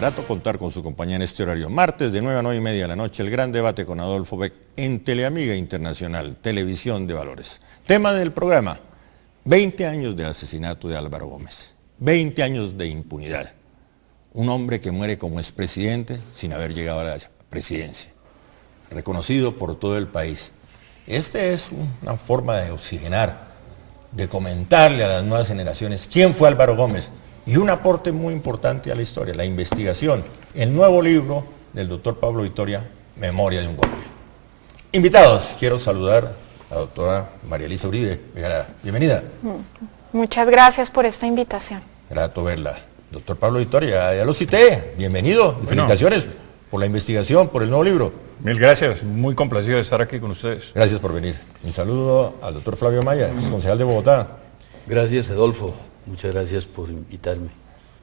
grato contar con su compañía en este horario. Martes de 9 a 9 y media de la noche, el gran debate con Adolfo Beck en Teleamiga Internacional, Televisión de Valores. Tema del programa, 20 años del asesinato de Álvaro Gómez, 20 años de impunidad. Un hombre que muere como expresidente sin haber llegado a la presidencia, reconocido por todo el país. Esta es una forma de oxigenar, de comentarle a las nuevas generaciones quién fue Álvaro Gómez y un aporte muy importante a la historia, la investigación, el nuevo libro del doctor Pablo Victoria, Memoria de un golpe. Invitados, quiero saludar a la doctora María Elisa Uribe. Bienvenida. Muchas gracias por esta invitación. Grato verla. Doctor Pablo Victoria, ya lo cité, bienvenido y felicitaciones por la investigación, por el nuevo libro. Mil gracias, muy complacido de estar aquí con ustedes. Gracias por venir. Un saludo al doctor Flavio Maya, concejal de Bogotá. Gracias, Adolfo. Muchas gracias por invitarme.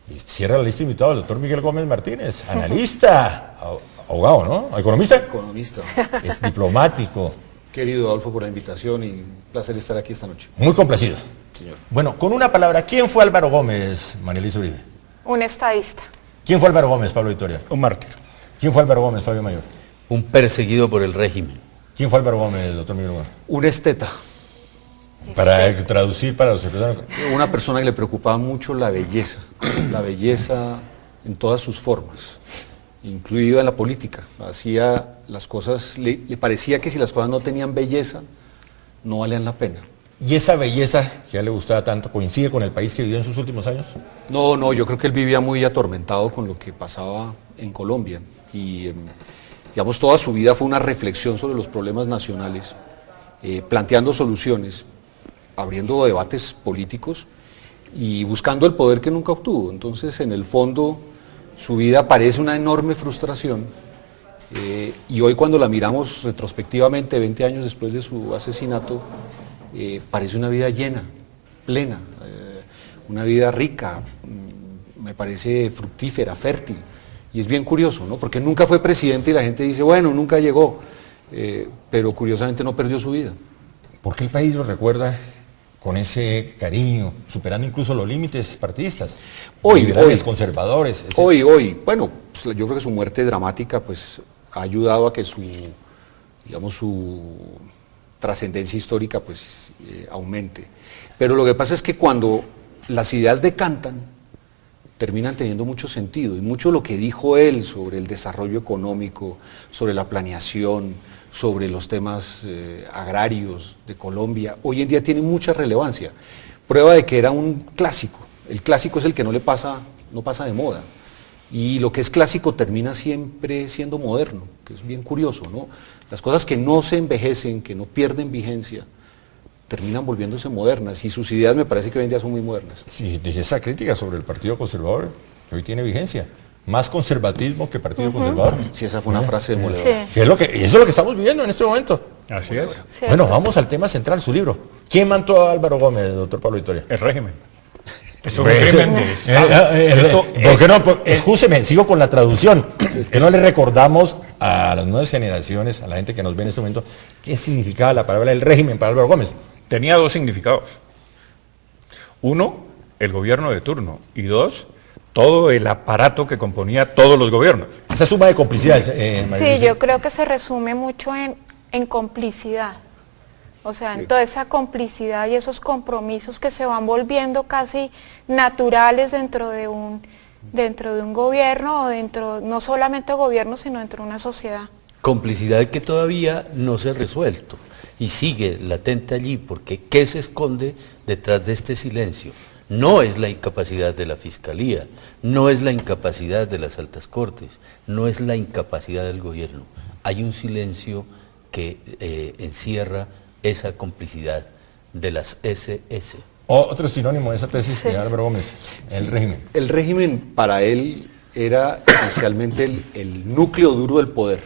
Y cierra la lista de invitados el doctor Miguel Gómez Martínez, analista, abogado, ¿no? ¿Economista? Economista. Es diplomático. Querido Adolfo, por la invitación y un placer estar aquí esta noche. Muy complacido. Señor. Bueno, con una palabra, ¿quién fue Álvaro Gómez, María Elisa Uribe? Un estadista. ¿Quién fue Álvaro Gómez, Pablo Victoria? Un mártir. ¿Quién fue Álvaro Gómez, Fabio Mayor? Un perseguido por el régimen. ¿Quién fue Álvaro Gómez, doctor Miguel Gómez? Un esteta, Para traducir para los secretarios. una persona que le preocupaba mucho la belleza en todas sus formas, incluida en la política. Hacía las cosas, le parecía que si las cosas no tenían belleza, no valían la pena. ¿Y esa belleza que a él le gustaba tanto coincide con el país que vivió en sus últimos años? No, yo creo que él vivía muy atormentado con lo que pasaba en Colombia y digamos toda su vida fue una reflexión sobre los problemas nacionales, planteando soluciones, abriendo debates políticos y buscando el poder que nunca obtuvo. Entonces, en el fondo, su vida parece una enorme frustración y hoy cuando la miramos retrospectivamente, 20 años después de su asesinato, parece una vida llena, plena, una vida rica, me parece fructífera, fértil. Y es bien curioso, ¿no? Porque nunca fue presidente y la gente dice, bueno, nunca llegó, pero curiosamente no perdió su vida. ¿Por qué el país lo recuerda con ese cariño, superando incluso los límites partidistas? Liberales, conservadores. Hoy, bueno, pues yo creo que su muerte dramática pues ha ayudado a que su trascendencia histórica pues aumente. Pero lo que pasa es que cuando las ideas decantan, terminan teniendo mucho sentido, y mucho lo que dijo él sobre el desarrollo económico, sobre la planeación, sobre los temas agrarios de Colombia, hoy en día tiene mucha relevancia. Prueba de que era un clásico. El clásico es el que no pasa de moda. Y lo que es clásico termina siempre siendo moderno, que es bien curioso, ¿no? Las cosas que no se envejecen, que no pierden vigencia, terminan volviéndose modernas, y sus ideas me parece que hoy en día son muy modernas. Sí, de esa crítica sobre el Partido Conservador, que hoy tiene vigencia. Más conservatismo que Partido Conservador. Sí, esa fue una frase demoledora. Sí. Que es eso es lo que estamos viviendo en este momento. Así es. Cierto. Bueno, vamos al tema central, su libro. ¿Quién mató a Álvaro Gómez, doctor Pablo Victoria? El régimen. Es un crimen de Estado. ¿Por qué no? Excúseme, sigo con la traducción. Que no le recordamos a las nuevas generaciones, a la gente que nos ve en este momento, qué significaba la palabra el régimen para Álvaro Gómez. Tenía dos significados. Uno, el gobierno de turno. Y dos, todo el aparato que componía todos los gobiernos. Esa suma de complicidades. María Sí, Luisa. yo creo que se resume mucho en complicidad. O sea, en toda esa complicidad y esos compromisos que se van volviendo casi naturales dentro de un gobierno, o no solamente gobierno, sino dentro de una sociedad. Complicidad que todavía no se ha resuelto y sigue latente allí, porque ¿qué se esconde detrás de este silencio? No es la incapacidad de la Fiscalía, no es la incapacidad de las altas cortes, no es la incapacidad del gobierno. Hay un silencio que encierra esa complicidad de las SS. Otro sinónimo de esa tesis de Álvaro Gómez, el régimen. El régimen para él era esencialmente el núcleo duro del poder.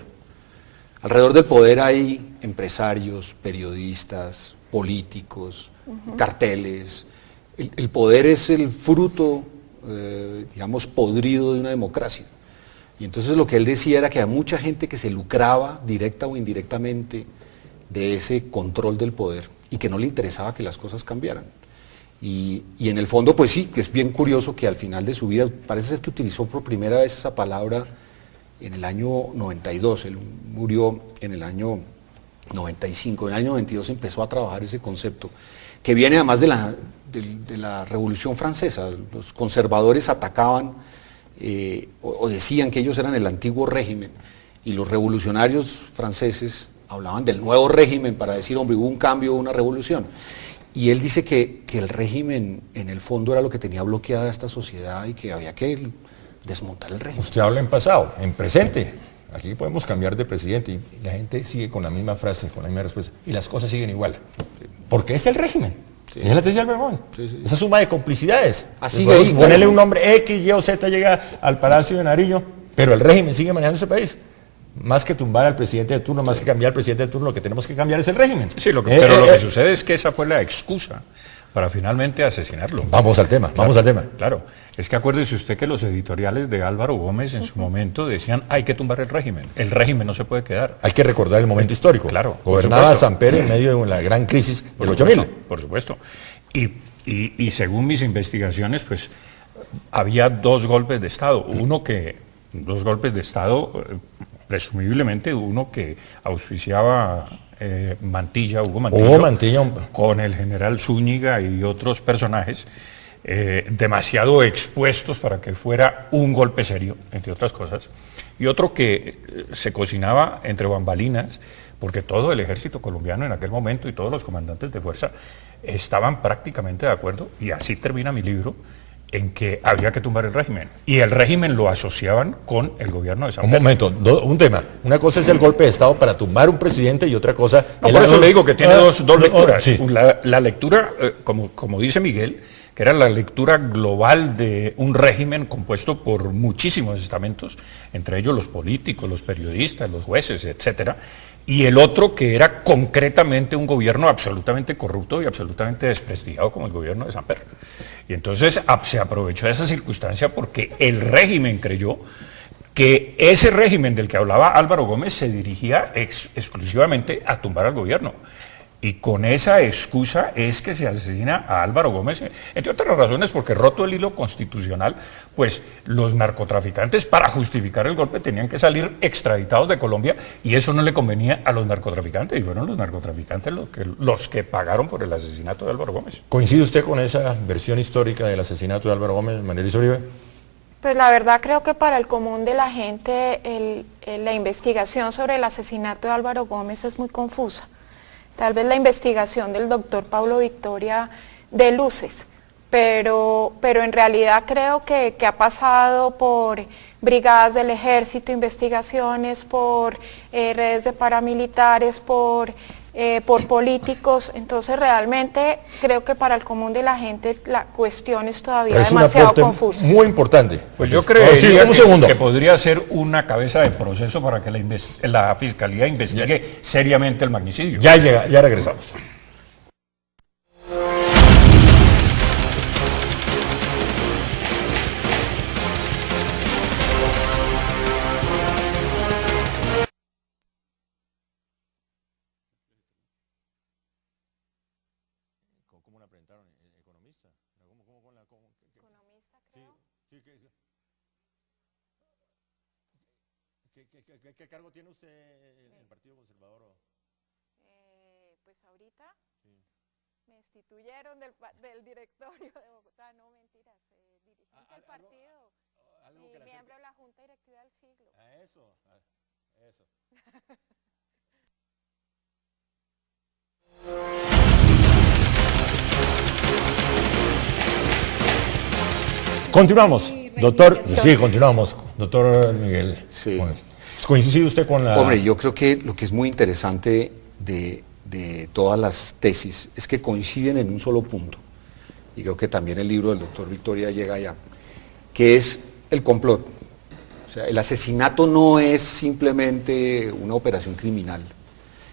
Alrededor del poder hay empresarios, periodistas, políticos, carteles. El poder es el fruto, digamos, podrido de una democracia. Y entonces lo que él decía era que había mucha gente que se lucraba, directa o indirectamente, de ese control del poder y que no le interesaba que las cosas cambiaran. Y en el fondo, pues sí, que es bien curioso que al final de su vida, parece ser que utilizó por primera vez esa palabra en el año 92, él murió en el año 95, en el año 92 empezó a trabajar ese concepto, que viene además de la Revolución Francesa. Los conservadores atacaban o decían que ellos eran el antiguo régimen, y los revolucionarios franceses hablaban del nuevo régimen para decir, hombre, hubo un cambio, una revolución. Y él dice que el régimen en el fondo era lo que tenía bloqueada esta sociedad y que había que desmontar el régimen. Usted habla en pasado, en presente. Aquí podemos cambiar de presidente y la gente sigue con la misma frase, con la misma respuesta. Y las cosas siguen igual. Porque es el régimen. Sí. Es la tesis de Álvaro Gómez. Sí, sí. Esa suma de complicidades. Así podemos ponerle un nombre X, Y o Z, llega al Palacio de Nariño, pero el régimen sigue manejando ese país. Más que tumbar al presidente de turno, más que cambiar al presidente de turno, lo que tenemos que cambiar es el régimen. Sí, pero lo que sucede es que esa fue la excusa para finalmente asesinarlo. Vamos al tema, claro, vamos al tema. Claro, es que acuérdese usted que los editoriales de Álvaro Gómez en su momento decían hay que tumbar el régimen no se puede quedar. Hay que recordar el momento histórico. Claro. Gobernaba Samper en medio de la gran crisis del 8000. Por supuesto. Y según mis investigaciones, pues había dos golpes de Estado. Dos golpes de Estado, presumiblemente uno que auspiciaba Hugo Mantilla, con el general Zúñiga y otros personajes demasiado expuestos para que fuera un golpe serio, entre otras cosas, y otro que se cocinaba entre bambalinas, porque todo el ejército colombiano en aquel momento y todos los comandantes de fuerza estaban prácticamente de acuerdo, y así termina mi libro, en que había que tumbar el régimen. Y el régimen lo asociaban con el gobierno de San Pedro. Un momento, un tema. Una cosa es el golpe de Estado para tumbar un presidente y otra cosa... No, por eso le digo que tiene dos lecturas. Sí. La lectura, como dice Miguel, que era la lectura global de un régimen compuesto por muchísimos estamentos, entre ellos los políticos, los periodistas, los jueces, etcétera, y el otro que era concretamente un gobierno absolutamente corrupto y absolutamente desprestigiado como el gobierno de Samper. Y entonces se aprovechó de esa circunstancia porque el régimen creyó que ese régimen del que hablaba Álvaro Gómez se dirigía exclusivamente a tumbar al gobierno. Y con esa excusa es que se asesina a Álvaro Gómez, entre otras razones porque roto el hilo constitucional, pues los narcotraficantes para justificar el golpe tenían que salir extraditados de Colombia y eso no le convenía a los narcotraficantes y fueron los narcotraficantes los que pagaron por el asesinato de Álvaro Gómez. ¿Coincide usted con esa versión histórica del asesinato de Álvaro Gómez, María Elisa Uribe? Pues la verdad creo que para el común de la gente la investigación sobre el asesinato de Álvaro Gómez es muy confusa. Tal vez la investigación del doctor Pablo Victoria dé luces, pero en realidad creo que ha pasado por brigadas del ejército, investigaciones, por redes de paramilitares, por políticos. Entonces realmente creo que para el común de la gente la cuestión es todavía demasiado confusa. Muy importante. Pues yo creería que podría ser una cabeza de proceso para que la Fiscalía investigue seriamente el magnicidio. Ya regresamos. ¿Qué cargo tiene usted en el Partido Conservador? Pues ahorita me destituyeron del directorio de Bogotá, no mentiras, dirigente del partido y miembro de la Junta Directiva del Siglo. Eso. Continuamos, doctor. Sí, continuamos, doctor Miguel. Sí. ¿Coincide usted con la...? Hombre, yo creo que lo que es muy interesante de todas las tesis es que coinciden en un solo punto, y creo que también el libro del doctor Victoria llega allá, que es el complot. O sea, el asesinato no es simplemente una operación criminal,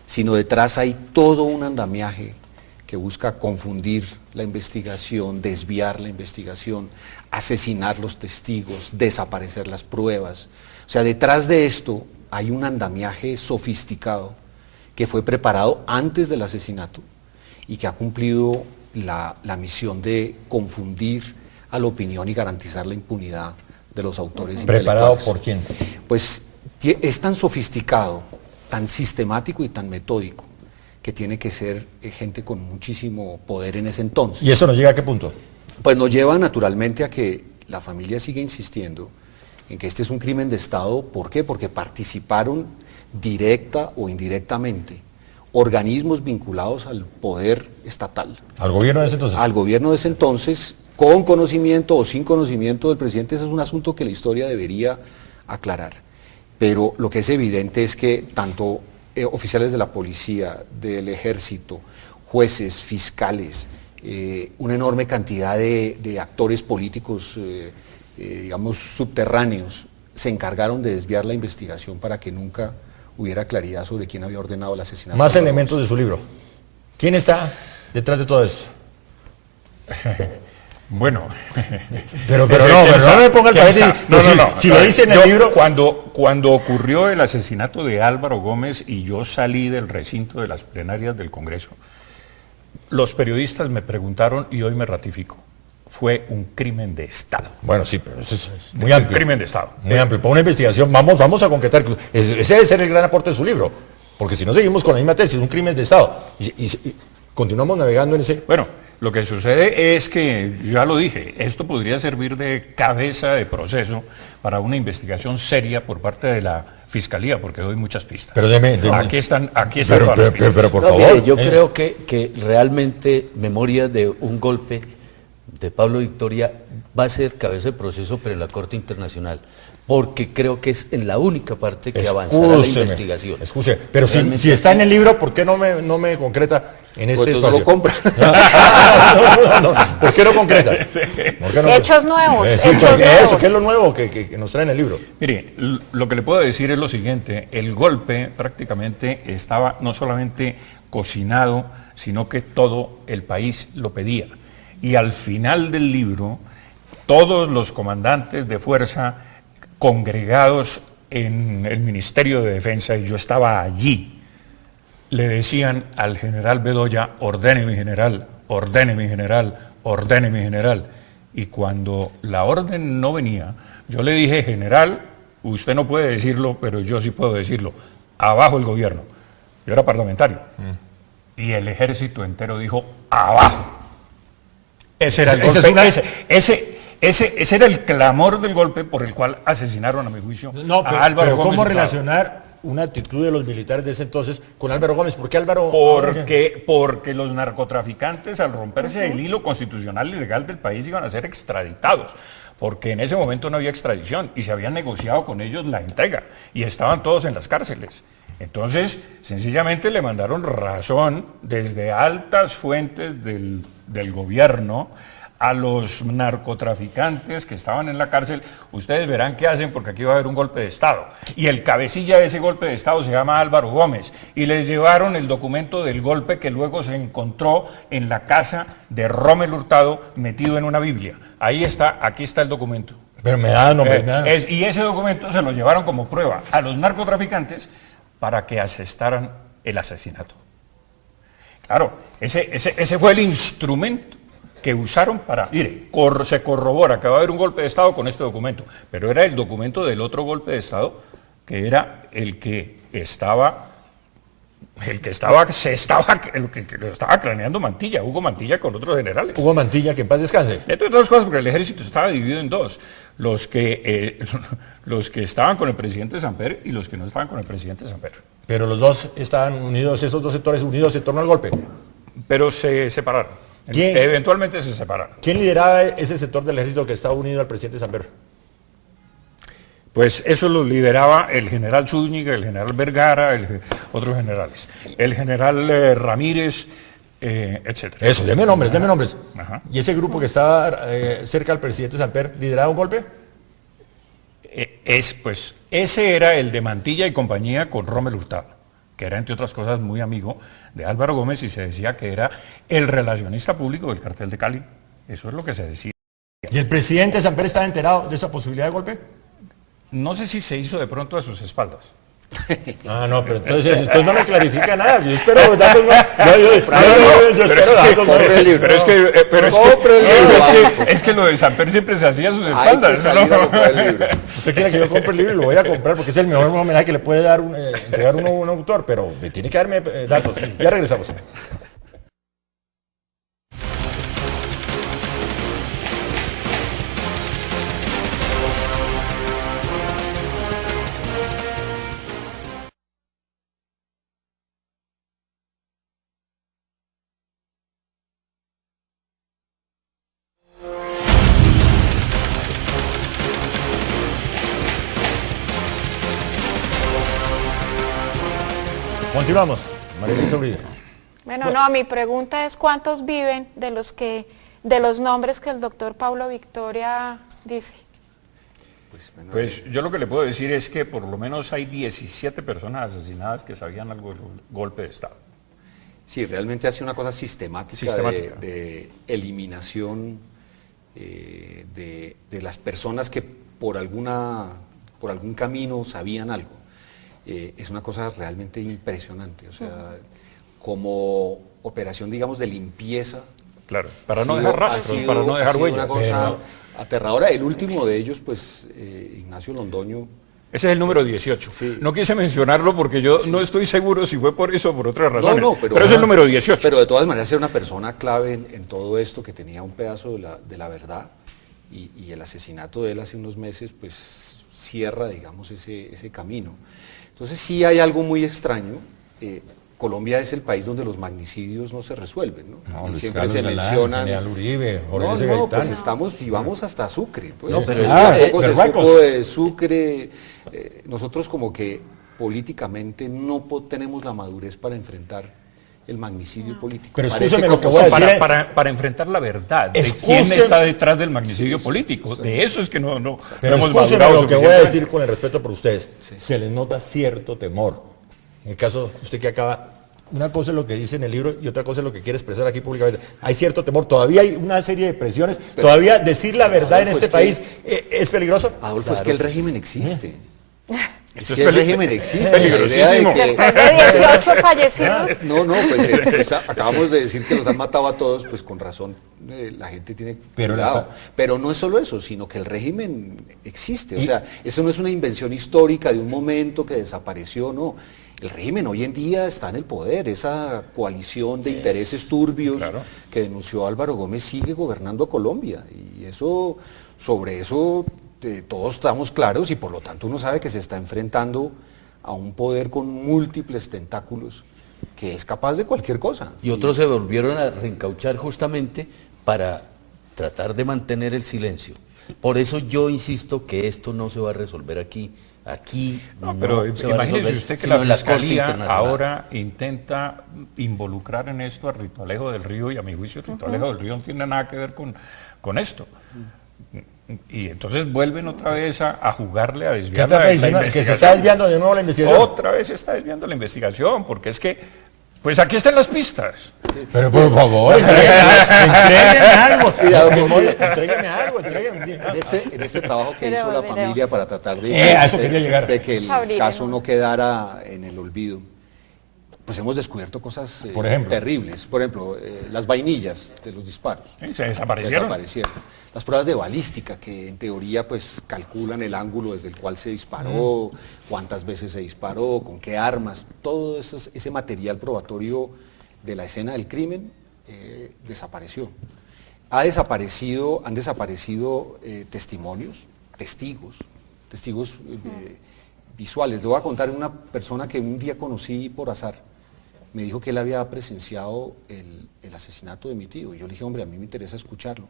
sino detrás hay todo un andamiaje que busca confundir la investigación, desviar la investigación, asesinar los testigos, desaparecer las pruebas. O sea, detrás de esto hay un andamiaje sofisticado que fue preparado antes del asesinato y que ha cumplido la misión de confundir a la opinión y garantizar la impunidad de los autores ¿Preparado intelectuales. por quién? Pues es tan sofisticado, tan sistemático y tan metódico que tiene que ser gente con muchísimo poder en ese entonces. ¿Y eso nos llega a qué punto? Pues nos lleva naturalmente a que la familia sigue insistiendo en que este es un crimen de Estado. ¿Por qué? Porque participaron directa o indirectamente organismos vinculados al poder estatal, ¿Al gobierno de ese entonces? al gobierno de ese entonces, con conocimiento o sin conocimiento del presidente. Ese es un asunto que la historia debería aclarar. Pero lo que es evidente es que tanto oficiales de la policía, del ejército, jueces, fiscales, una enorme cantidad de actores políticos, digamos, subterráneos, se encargaron de desviar la investigación para que nunca hubiera claridad sobre quién había ordenado el asesinato. Más elementos de su libro. ¿Quién está detrás de todo esto? Bueno, Pero no me ponga el paquete. Si lo dice en el libro. Cuando ocurrió el asesinato de Álvaro Gómez y yo salí del recinto de las plenarias del Congreso, los periodistas me preguntaron y hoy me ratifico. Fue un crimen de Estado. Bueno, sí, pero eso es muy Un amplio. crimen de Estado. Muy amplio. Para una investigación, vamos a concretar. Ese debe ser el gran aporte de su libro. Porque si no seguimos con la misma tesis, un crimen de Estado. Y continuamos navegando en ese. Bueno, lo que sucede es que, ya lo dije, esto podría servir de cabeza de proceso para una investigación seria por parte de la Fiscalía, porque doy muchas pistas. Pero deme. Aquí están Pero, todas las pistas. pero por No, favor. mire, yo creo que realmente Memoria de un golpe de Pablo Victoria va a ser cabeza de proceso, pero en la Corte Internacional, porque creo que es en la única parte que avanzará la investigación. Excúseme, pero Realmente si está en el libro, ¿por qué no me concreta en este Pues no espacio? lo compra. ¿Por qué no concreta? ¿Por qué no Hechos nuevos, Sí, hechos porque nuevos. eso, ¿qué es lo nuevo que nos trae en el libro? Mire, lo que le puedo decir es lo siguiente, el golpe prácticamente estaba no solamente cocinado, sino que todo el país lo pedía. Y al final del libro, todos los comandantes de fuerza congregados en el Ministerio de Defensa, y yo estaba allí, le decían al general Bedoya: ordene mi general, ordene mi general, ordene mi general. Y cuando la orden no venía, yo le dije: general, usted no puede decirlo, pero yo sí puedo decirlo, abajo el gobierno. Yo era parlamentario. Y el ejército entero dijo: abajo. Ese era el Esa es golpe, una- ese era el clamor del golpe por el cual asesinaron, a mi juicio, No, a Álvaro pero Gómez ¿cómo Hurtado. relacionar una actitud de los militares de ese entonces con Álvaro Gómez? ¿Por qué Álvaro? Porque los narcotraficantes, al romperse el hilo constitucional y legal del país, iban a ser extraditados. Porque en ese momento no había extradición y se había negociado con ellos la entrega y estaban todos en las cárceles. Entonces, sencillamente le mandaron razón desde altas fuentes del gobierno a los narcotraficantes que estaban en la cárcel: ustedes verán qué hacen, porque aquí va a haber un golpe de Estado. Y el cabecilla de ese golpe de Estado se llama Álvaro Gómez. Y les llevaron el documento del golpe que luego se encontró en la casa de Rommel Hurtado metido en una Biblia. Ahí está, aquí está el documento. Pero me da, no me da. Y ese documento se lo llevaron como prueba a los narcotraficantes para que asestaran el asesinato. Claro, ese fue el instrumento que usaron para, mire, se corrobora que va a haber un golpe de Estado con este documento, pero era el documento del otro golpe de Estado, que era el que lo estaba craneando Mantilla, Hugo Mantilla, con otros generales. Hugo Mantilla, que en paz descanse. Entre otras cosas, porque el ejército estaba dividido en dos: los que estaban con el presidente Samper y los que no estaban con el presidente Samper. Pero los dos estaban unidos, esos dos sectores unidos en torno al golpe. Pero se separaron. ¿Quién? Eventualmente se separaron. ¿Quién lideraba ese sector del ejército que estaba unido al presidente Samper? Pues eso lo lideraba el general Zúñiga, el general Vergara, otros generales. El general Ramírez, etcétera. Eso, deme nombres, deme nombres. Ajá. ¿Y ese grupo que estaba cerca del presidente Samper lideraba un golpe? Pues ese era el de Mantilla y compañía con Rommel Hurtado, que era, entre otras cosas, muy amigo de Álvaro Gómez, y se decía que era el relacionista público del cartel de Cali. Eso es lo que se decía. ¿Y el presidente Samper estaba enterado de esa posibilidad de golpe? No sé si se hizo de pronto a sus espaldas. Ah, no, pero entonces no me clarifica nada. Yo espero datos más. Yo espero datos más. Es que lo de Samper siempre se hacía a sus espaldas. Usted quiere que yo compre el libro y lo voy a comprar porque es el mejor homenaje que le puede dar entregar uno a un autor, pero me tiene que darme datos. Ya regresamos. Continuamos. María Luisa Uribe. Bueno, no, mi pregunta es ¿cuántos viven de los nombres que el doctor Paulo Victoria dice? Pues yo lo que le puedo decir es que por lo menos hay 17 personas asesinadas que sabían algo del golpe de Estado. Sí, realmente hace una cosa sistemática. De eliminación de las personas que por algún camino sabían algo. Es una cosa realmente impresionante, o sea, como operación, digamos, de limpieza. Claro, para no dejar rastros, para no dejar huellas. Una cosa aterradora. El último de ellos, pues, Ignacio Londoño. Ese es el número 18. Sí. No quise mencionarlo porque yo no estoy seguro si fue por eso o por otras razones. Pero es el número 18. Pero de todas maneras era una persona clave en todo esto, que tenía un pedazo de la verdad, y el asesinato de él hace unos meses, pues, cierra, digamos, ese camino. Entonces sí hay algo muy extraño. Colombia es el país donde los magnicidios no se resuelven, ¿no? Y siempre se mencionan. Uribe, pues vamos hasta Sucre. Pues. No, pero se supo de Sucre. Nosotros como que políticamente no tenemos la madurez para enfrentar el magnicidio político. Pero escúcheme lo que voy a decir. Para enfrentar la verdad de quién está detrás del magnicidio político. De eso es que no pero hemos escúcheme madurado lo que voy a decir con el respeto por ustedes. Se les nota cierto temor. En el caso, usted que acaba, una cosa es lo que dice en el libro y otra cosa es lo que quiere expresar aquí públicamente. Hay cierto temor, todavía hay una serie de presiones, todavía decir la verdad en este país es peligroso. Adolfo, es que el régimen existe. Eso es que el régimen existe. Peligrosísimo. Después de 18 fallecidos. Pues acabamos de decir que los han matado a todos, pues con razón la gente tiene cuidado. Pero no es solo eso, sino que el régimen existe. O sea, eso no es una invención histórica de un momento que desapareció, no. El régimen hoy en día está en el poder, esa coalición de intereses turbios que denunció Álvaro Gómez sigue gobernando a Colombia, y sobre eso todos estamos claros, y por lo tanto uno sabe que se está enfrentando a un poder con múltiples tentáculos que es capaz de cualquier cosa. Y otros se volvieron a reencauchar justamente para tratar de mantener el silencio. Por eso yo insisto que esto no se va a resolver aquí. Pero imagínese usted que la Fiscalía ahora intenta involucrar en esto a Rito Alejo del Río, y a mi juicio Rito Alejo del Río no tiene nada que ver con esto. Y entonces vuelven otra vez a jugarle, a desviar la investigación. ¿Que se está desviando de nuevo la investigación? Otra vez se está desviando la investigación, porque es que, pues aquí están las pistas. Sí. Pero por favor, entréguenme algo. Entréguenme. En este trabajo que hizo la familia para tratar de que el caso no quedara en el olvido, pues hemos descubierto cosas terribles. Por ejemplo, las vainillas de los disparos. Se desaparecieron. Las pruebas de balística, que en teoría pues calculan el ángulo desde el cual se disparó, cuántas veces se disparó, con qué armas, todo ese material probatorio de la escena del crimen desapareció. Han desaparecido testimonios, testigos visuales. Le voy a contar una persona que un día conocí por azar. Me dijo que él había presenciado el asesinato de mi tío. Y yo le dije, hombre, a mí me interesa escucharlo.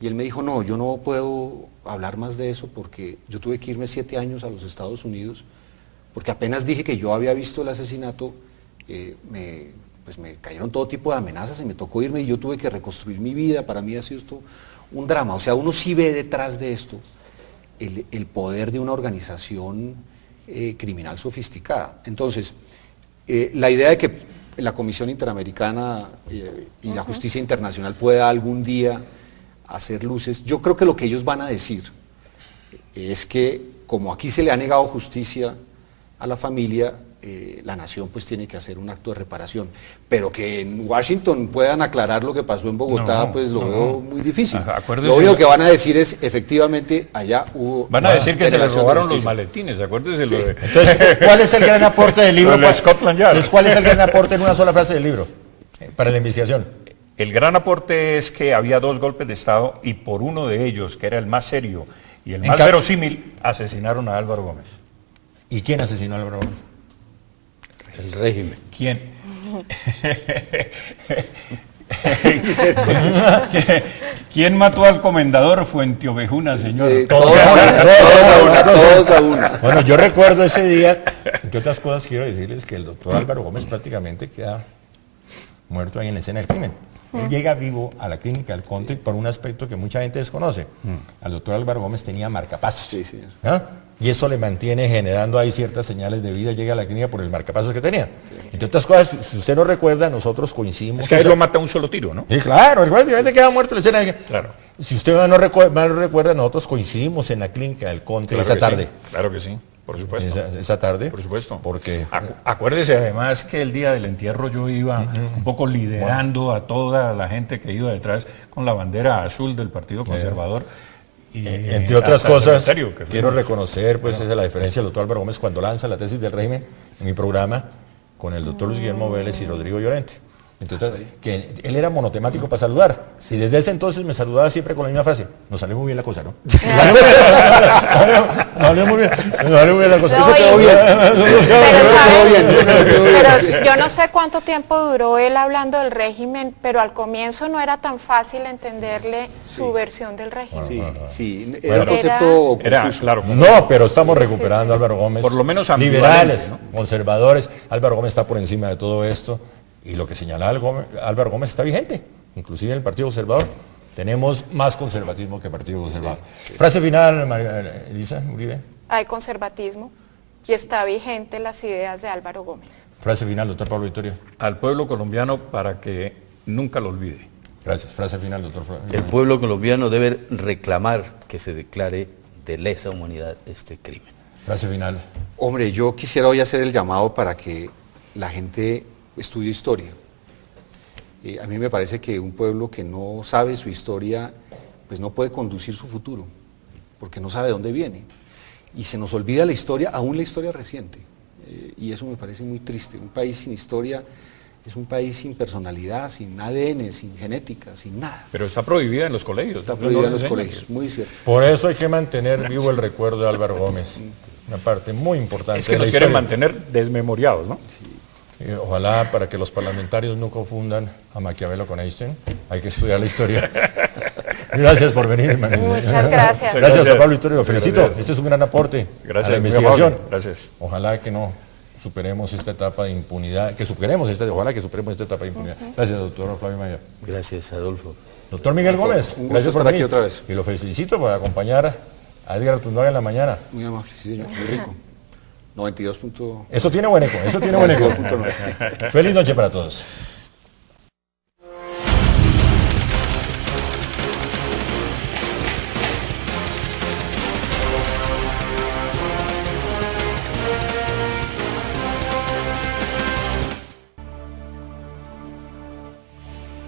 Y él me dijo, no, yo no puedo hablar más de eso porque yo tuve que irme 7 años a los Estados Unidos, porque apenas dije que yo había visto el asesinato, me cayeron todo tipo de amenazas y me tocó irme y yo tuve que reconstruir mi vida. Para mí ha sido esto un drama. O sea, uno sí ve detrás de esto el poder de una organización criminal sofisticada. Entonces, la idea de que la Comisión Interamericana y la justicia internacional pueda algún día hacer luces, yo creo que lo que ellos van a decir es que como aquí se le ha negado justicia a la familia, la nación pues tiene que hacer un acto de reparación. Pero que en Washington puedan aclarar lo que pasó en Bogotá, pues lo veo muy difícil. Lo único que van a decir es, efectivamente, allá hubo... Van a decir que se les generación de robaron los justicia. maletines, acuérdese lo de... Entonces, ¿cuál es el gran aporte del libro? Lo de Scotland Yard. Entonces, ¿cuál es el gran aporte en una sola frase del libro para la investigación? El gran aporte es que había 2 golpes de Estado y por uno de ellos, que era el más serio y el más verosímil, asesinaron a Álvaro Gómez. ¿Y quién asesinó a Álvaro Gómez? El régimen. ¿Quién? ¿Quién mató al comendador Fuenteovejuna, señor? Todos a una. Bueno, yo recuerdo ese día, entre otras cosas quiero decirles que el doctor Álvaro Gómez prácticamente queda muerto ahí en la escena del crimen. Él llega vivo a la clínica del Conte por un aspecto que mucha gente desconoce. Al doctor Álvaro Gómez tenía marcapasos. Sí, señor. ¿Ah? Y eso le mantiene generando ahí ciertas señales de vida, llega a la clínica por el marcapasos que tenía. Entre otras cosas, si usted no recuerda, nosotros coincidimos. Es que a él lo mata un solo tiro, ¿no? Sí, claro, el prácticamente queda muerto en la escena. Claro. Si usted mal no recuerda, nosotros coincidimos en la clínica del Conte esa tarde. Sí, claro que sí, por supuesto. Esa tarde. Por supuesto. Porque Acuérdese además que el día del entierro yo iba un poco liderando a toda la gente que iba detrás con la bandera azul del Partido Conservador. Y entre otras hasta el cosas, cementerio que quiero fuimos. reconocer pues esa es la diferencia del doctor Álvaro Gómez cuando lanza la tesis del régimen en mi programa con el doctor Luis Guillermo Vélez y Rodrigo Llorente. Entonces, que él era monotemático para saludar. Y desde ese entonces me saludaba siempre con la misma frase. Nos salió muy bien la cosa, ¿no? Nos salió muy bien la cosa. No, Eso quedó y- bien. Pero yo no sé cuánto tiempo duró él hablando del régimen, pero al comienzo no era tan fácil entenderle su versión del régimen. Sí, sí, era Bueno, un concepto Era, confuso. claro, No, pero estamos recuperando a Álvaro Gómez. Por lo menos ambivalente, liberales, ¿no? conservadores. Álvaro Gómez está por encima de todo esto. Y lo que señalaba Álvaro Gómez está vigente. Inclusive en el Partido Conservador. Tenemos más conservatismo que Partido Conservador. Frase final, María Elisa Uribe. Hay conservatismo y está vigente las ideas de Álvaro Gómez. Frase final, doctor Pablo Vittorio. al pueblo colombiano para que nunca lo olvide. Gracias. Frase final, doctor. El pueblo colombiano debe reclamar que se declare de lesa humanidad este crimen. Frase final. Hombre, yo quisiera hoy hacer el llamado para que la gente estudie historia. A mí me parece que un pueblo que no sabe su historia, pues no puede conducir su futuro, porque no sabe de dónde viene. Y se nos olvida la historia, aún la historia reciente. Y eso me parece muy triste. Un país sin historia es un país sin personalidad, sin ADN, sin genética, sin nada. Pero está prohibida en los colegios. Está no prohibida lo en los enseñan. colegios, muy cierto. Por eso hay que mantener vivo el recuerdo de Álvaro Gómez. Una parte muy importante. Es que de la nos quieren historia. mantener desmemoriados, ¿no? Ojalá para que los parlamentarios no confundan a Maquiavelo con Einstein, hay que estudiar la historia. Gracias por venir, hermano. Muchas gracias. Gracias, doctor Pablo Vittorio, lo felicito. Gracias. Este es un gran aporte Gracias, a la muy investigación. amable. Gracias. Ojalá que no superemos esta etapa de impunidad, ojalá que superemos esta etapa de impunidad. Gracias, doctor Flavio Maya. Gracias, Adolfo. Doctor Miguel Gómez, un gusto gracias por estar aquí venir. otra vez. Y lo felicito por acompañar a Edgar Artunduaga en la mañana. Muy amable, sí señor, muy rico. 92. Eso tiene buen eco, eso tiene buen eco. 92.9. Feliz noche para todos.